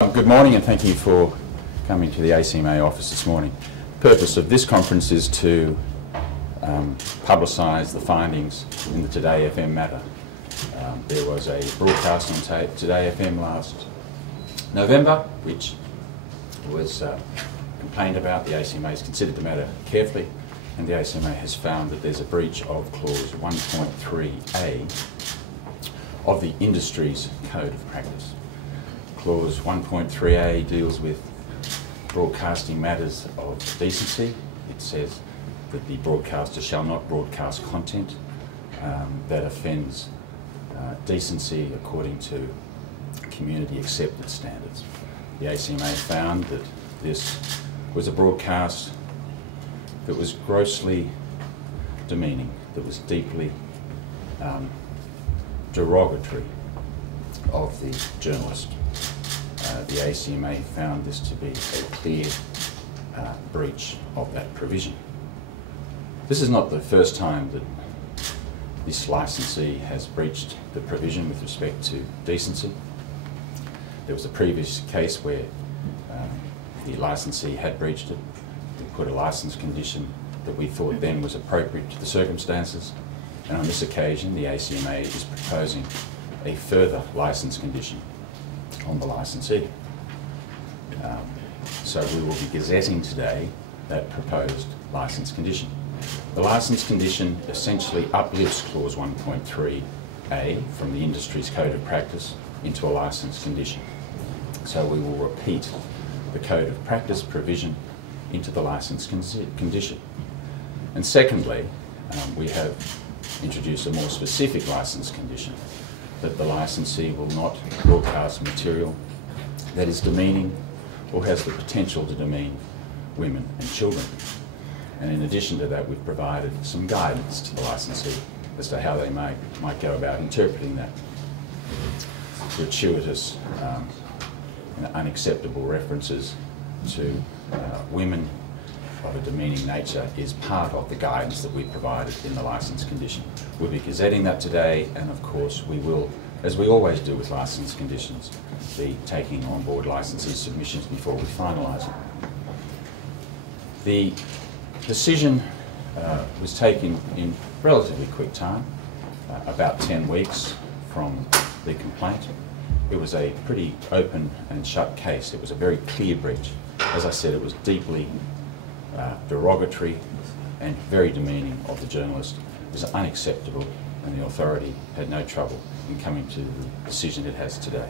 Good morning and thank you for coming to the ACMA office this morning. The purpose of this conference is to publicise the findings in the Today FM matter. There was a broadcast on Today FM last November which was complained about. The ACMA has considered the matter carefully and the ACMA has found that there's a breach of clause 1.3A of the industry's code of practice. Clause 1.3A deals with broadcasting matters of decency. It says that the broadcaster shall not broadcast content that offends decency according to community accepted standards. The ACMA found that this was a broadcast that was grossly demeaning, that was deeply derogatory of the journalist. The ACMA found this to be a clear breach of that provision. This is not the first time that this licensee has breached the provision with respect to decency. There was a previous case where the licensee had breached it. We put a licence condition that we thought then was appropriate to the circumstances, and on this occasion the ACMA is proposing a further licence condition on the licensee. So we will be gazetting today that proposed licence condition. The licence condition essentially uplifts clause 1.3A from the industry's code of practice into a licence condition. So we will repeat the code of practice provision into the licence condition. And secondly, we have introduced a more specific licence condition, that the licensee will not broadcast material that is demeaning or has the potential to demean women and children. And in addition to that, we've provided some guidance to the licensee as to how they might go about interpreting that. Gratuitous and unacceptable references to women of a demeaning nature is part of the guidance that we provided in the licence condition. We'll be gazetting that today, and of course we will, as we always do with licence conditions, be taking on board licensee submissions before we finalise it. The decision was taken in relatively quick time, about 10 weeks from the complaint. It was a pretty open and shut case. It was a very clear breach. As I said, it was deeply derogatory and very demeaning of the journalist. It was unacceptable, and the authority had no trouble in coming to the decision it has today.